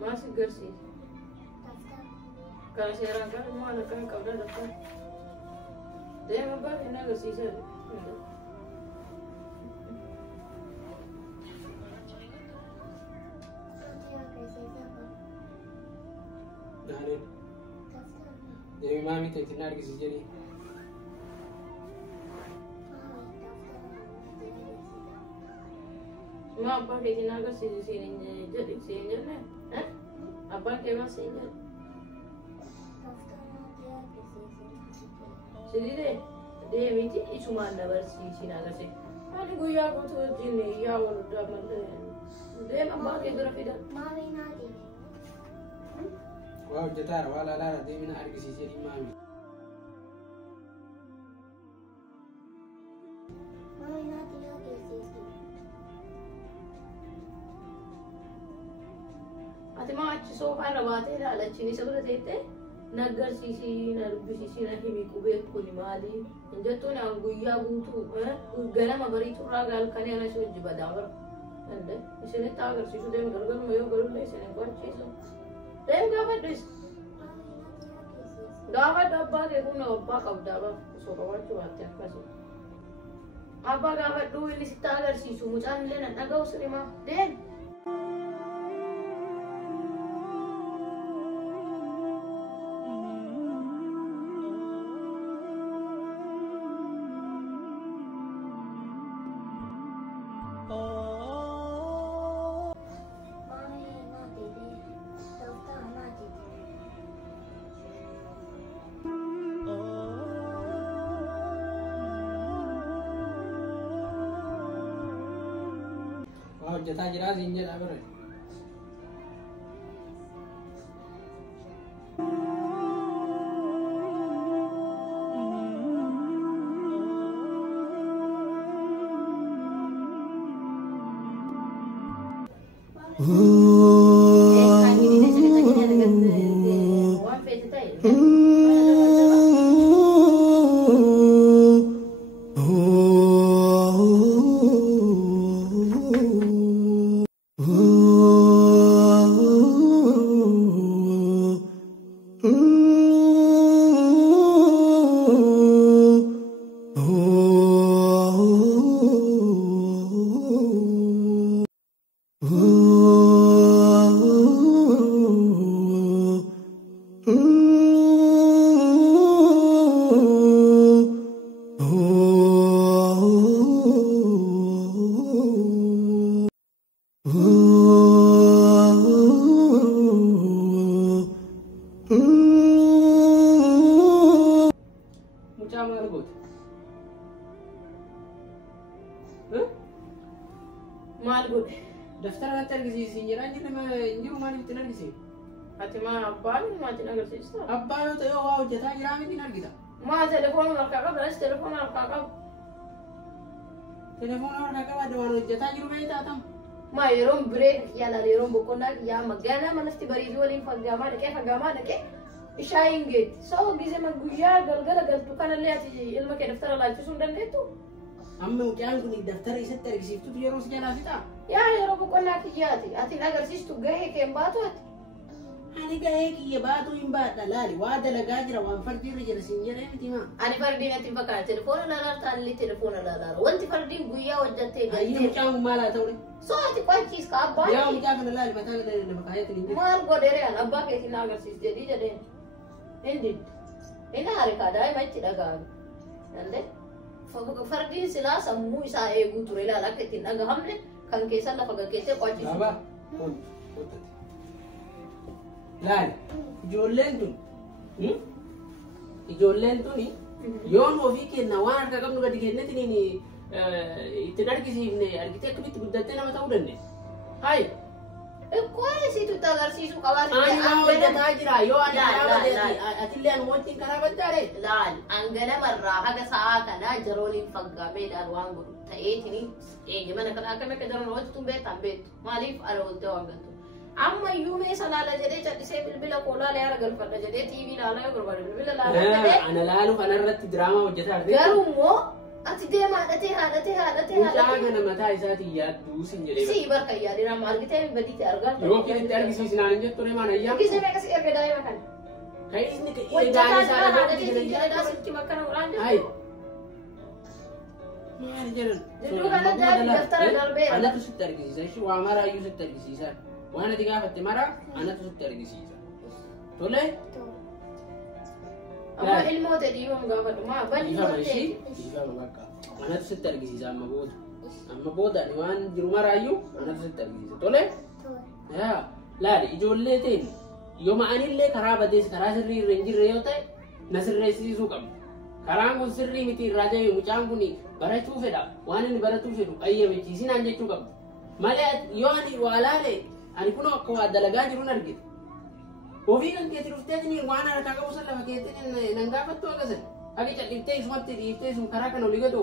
Masih bersih. Kalau saya rangka mau ada kan kau dah dapat. Dia apa ini bersih saja. Dari. Jadi mami tu kenal ke sini jadi. Cuma apa dia kenal ke sini jadi sini je lah. Apa ke masih je? Jadi dia mesti cuma ada bersih sini aja sih. Ada gua aku tu jenis ya orang dah mana. Dia apa ke gerak dia? Mami nanti. Wow jetar wala lara dia mina hari ke sini jadi mami. Mami nanti lagi sih. Ati ma achi sofa irra baatee ilaalachini isa bira teettee na agarsiisii na dubbisiisii na himi qubeen kuni maali hin jettuun an guyyaa guutuu ganama bariitu irraa gaalkanii ana isa wajji badaa bara ande isinitti agarsiisu deemu gargaruma yoo garullee isinin qochiisu deemu gaafadhu gaafadhu abbaa kee kun abbaa qabdaa ba osoo qabaachuu baatte akkasi abbaa gaafadhu inni sitti agarsiisu mucaan illee nan dhaga'u sirima deemu. Wow jetar jelas injil apa ni? Malu. Daftar daftar gizi sinjira aja nama injil rumah di tenar gizi. Ati ma abban ma tina agarsiista. Abba yo to yo wow jetar jelas ini tenar kita. Ma telefoon harkaa beras telefoon harkaa qabu. Telepon orang kakak ada orang jetar jiru bayi tak tam. Ma yeroon biree yaala yeroon boqonnaa yaa magaalaa manatti bariidu waliin fagaamaa dhaqee ishaayin geetti soo gisee man guyyaa galgala galtu kanallee ati ilma kee daftara laachisuu hin dandeettu. Amma mucaan kun daftara isatti argisiiftutu yeroo si jalaa fixa. Yaa yeroo boqonnaa kiyyaati ati agarsiistu gahee kee hin baatu ati. Ani gahee kiyya baatu hin baadha laali waa dalagaa jira waan fardiirra jira siin jedhee miti maa. Ani fardiin ati fakkaata telefoona laalaa ta'anii telefoona laalaa wanti fardiin guyyaa hojjattee galtee. Mucaan kun maal haa ta'u? Soo ati qochiis ka abbaa. Yaa mucaa kana laali mataa gadi nama kaayatiin hin maal godheere an abbaa keetiin na agarsiis jedhii jedheen. Hindi. Ina harika daa'ima itti dhaga'an. Dandee. Fardiin silaa sammuu isaa eeguu ture ilaala akka ittiin dhagahamne kan keessa lafa gaggeessee qochiisu. Baba. Laali ijoolleen tun yoon ofii kenna waan harka qabnu gadi kennetiin ittiin argisiifne argitee akkamitti guddattee nama ta'uu dandeenya. Hayi. Qoyisitu agarsiisu qabaatu. Ani waan hojjetaa jira yoo ani karaa atillee ani wajjin karaa baddaare. Laal anganamarraa haga sa'aa kanaa jarooliin faggaameedhaan waan godhu ta'eetiin eegi mana kana akkam akka jaroon hojjetu beektan beektu maaliif ala waltee waan galtu. Amma iyyuu meeshaa laala jedhee callisee bilbila koo laalee haala galfadha jedhee TV laalaa yoo barbaade bilbila laalaa jedhee. Ana laalu kanarratti diraamaa hojjetaa argina. Garuu immoo ati deema haadhatee. Mucaa kana mataa isaatiin yaadduu sin jedhee. Si barka yaadina amma argitee badiitti argaa. Yoo kiitti argisiisnaan hin jettu maana ayyaa. Gisee meeqa si erga daa'ima kana. Kan inni hojjetaa jira haadhatee jira sitti bakka na godhaan jettu. Maal jedhan? Jidduu kana daa'imni daftara darbeera. Anatu sitti argisiisa ishee waa maraa iyyuu sitti argisiisa. Waan ati gaafatte mara anatu sitti argisiisa. Tole? Amma ilmoota dhiibamu gaafadhu maa banni ishee dhiifama bakka. Anatu sitti argisiisa amma booda. Amma booda ani waan jiru maraayyuu anatu sitti argisiisa. Tole? Yaa laali ijoollee ta'in yooma anillee karaa badees karaa sirrii irra hin jirre yoo ta'e na sirreessisuu qabna. Karaan kun sirrii miti irraa ta'e mucaan kun barachuu fedha waan inni baratuu fedhu qayyamachiisinaan jechuu qabna. Malee yoo ani waa laale ani kun akka waa dalagaa jiruun argite. Ofii kan keetti dhufteetiin waan harkaa qabu san lafa keetti nan gaafattu akkasani. Akka calliftee isumatti dhiiftee sun karaa kana olii gadu.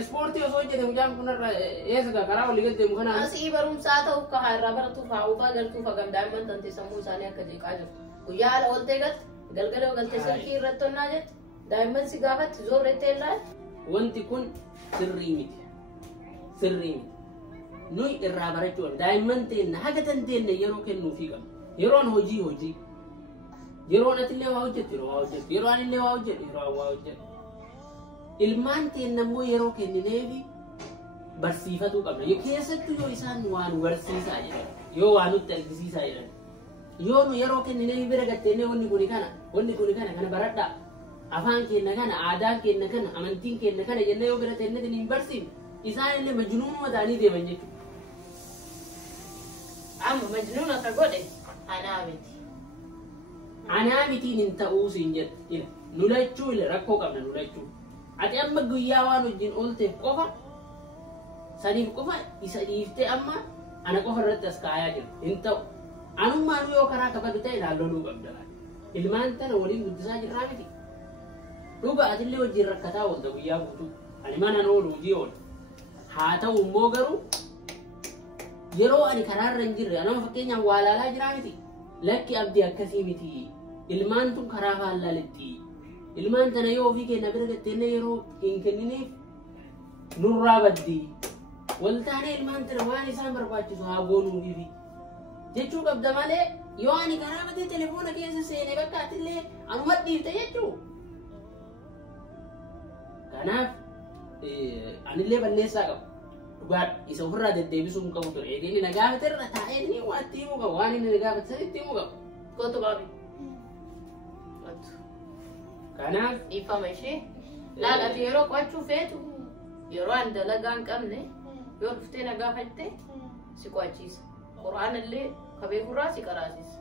Ispoortii osoo hojjete mucaan kun irra eessa karaa olii gad deemu kanaan. Asii barumsaa ta'uu kahaa irraa baratuuf haa ufaa galtuuf hagam daa'imman tantee sammuu isaanii akka jeeqaa jiru. Guyyaa haala ooltee galte galgala galtee silkii irratti onnaa jette daa'imman si gaafatti zoorreettee illaa. Wanti kun sirrii miti. Sirrii miti. Nuyi irraa barachuu qabna. Daa'imman teenna haga tanteenna yeroo kennuufii qabna. Yeroon hojii. Yeroon atillee waa hojjettu yeroo waa hojjettu. Yeroo anillee waa hojjedhu yeroo waa hojjedhu. Ilmaan teenna immoo yeroo kennineefi barsiifatuu qabna. Keessattuu yoo isaan waan barsiisaa jedhan yoo waan nutti argisiisaa jedhan yoo nu yeroo kennineefi bira gatteenee wanni kuni kana baradhaa. Afaan keenya kana aadaan keenya kana amantiin keenya kana jennee yoo bira teenneetiin hin barsiifne isaan illee majnuunuma ta'anii deeman jechuudha. Amma majnuun akka godhe anaa miti. Anaa mitiin hin ta'uu siin jedhu. Nu lachuu rakkoo qabna nu lachuu. Ati amma guyyaa waan wajjin oolteef qofa saniif qofa isa dhiiftee amma ana qofa irratti as kaayaa jiru. Hin ta'u. Anummaan yoo karaa kabadu ta'e ilaalloo qabda. Ilmaan tana waliin guddisaa jirraa miti. Dhuga atillee wajjin rakkataa oolta guyyaa guutuu. Ani mana oolu hojii oolu. Haa ta'u immoo garuu yeroo ani karaarra hin jirre anama fakkeenyaan waa laalaa jiraa miti. Lakki abdii akkasii miti. Ilmaan tun karaa faallaletti. Ilmaan tana yoo ofii keenya bira gatteenee yeroo hin kennineef nurraa baddi. Waltaanee ilmaan tana waan isaan barbaachisu haa goonuufi jechuu qabda malee yoo ani karaa batee telefoona keessa seenee bakka atillee anuma dhiifte jechuu. Kanaaf anillee balleessaa qabu. Dhugaadha isa ofirraa deddeebisuu hin qabu ture. Inni na gaafate irra taa'ee inni waan itti himuu qabu. Waan inni na gaafate sana itti himuu qabu. Kootu qaabi. Kanaaf dhiifama ishee laalati yeroo qo'achuu feetu yeroo an dalagaa hin qabne yoo dhuftee na gaafatte si qo'achiisa. Quraanallee ka beekurraa si qaraasisa.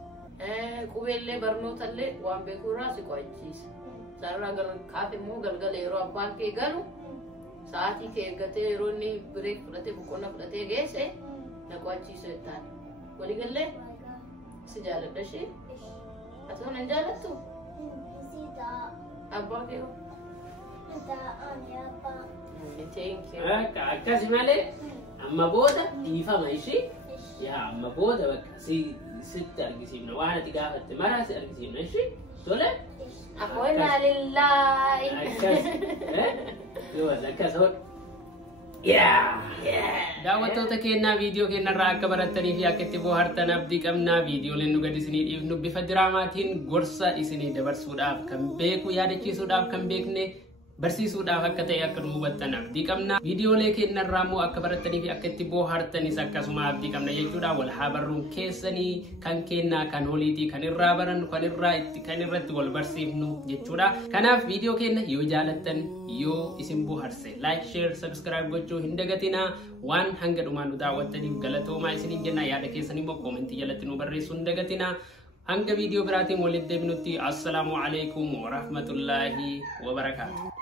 Qubeellee barnootallee waan beekurraa si qo'achiisa. Sarara kaaf immoo galgala yeroo abbaan kee galu sa'aatii kee eeggatee yeroo inni bireek fudhatee boqonnaa fudhatee geesse na qo'achiisu jettaan. Waliigallee si jaaladha ishee. Ati hona hin jaalattu? Abbaa kee hoo? akkasi malee amma booda dhiifama ishee yaa amma booda bakka sitti argisiifna waan ati gaafatte maraa si argisiifna ishi tole Akoona lillahi. akkas daawwattoota keenyaa viidiyoo keenyarraa akka barattanii fi akka itti bohaartan abdii qabnaa viidiyooleen nu gadi isinii dhiifnu bifa diraamaatiin gorsa isinii dabarsuudhaaf kan beeku yaadachiisuudhaaf kan beekne barsiisuudhaaf akka ta'e akka nu hubattan abdii qabna viidiyoolee keenyarraa immoo akka barattanii fi akka itti bohaartanis akkasuma abdii qabna jechuudha wal haa barruun keessanii kan kennaa kan holiitii kan irraa barannu kan irratti wal barsiifnu jechuudha kanaaf viidiyoo keenya yoo jaalattan yoo isin bohaarse like share subscribe gochuu hin dagatinaa waan hanga dhumaan nu daawwattaniif galatoomaa isiniin jenna yaada keessan immoo koomentii jalatti nu barreessuu hin dagatinaa hanga viidiyoo biraatiin walitti deebinutti assalamu alaikum wa rahmatullahi wa barakatuh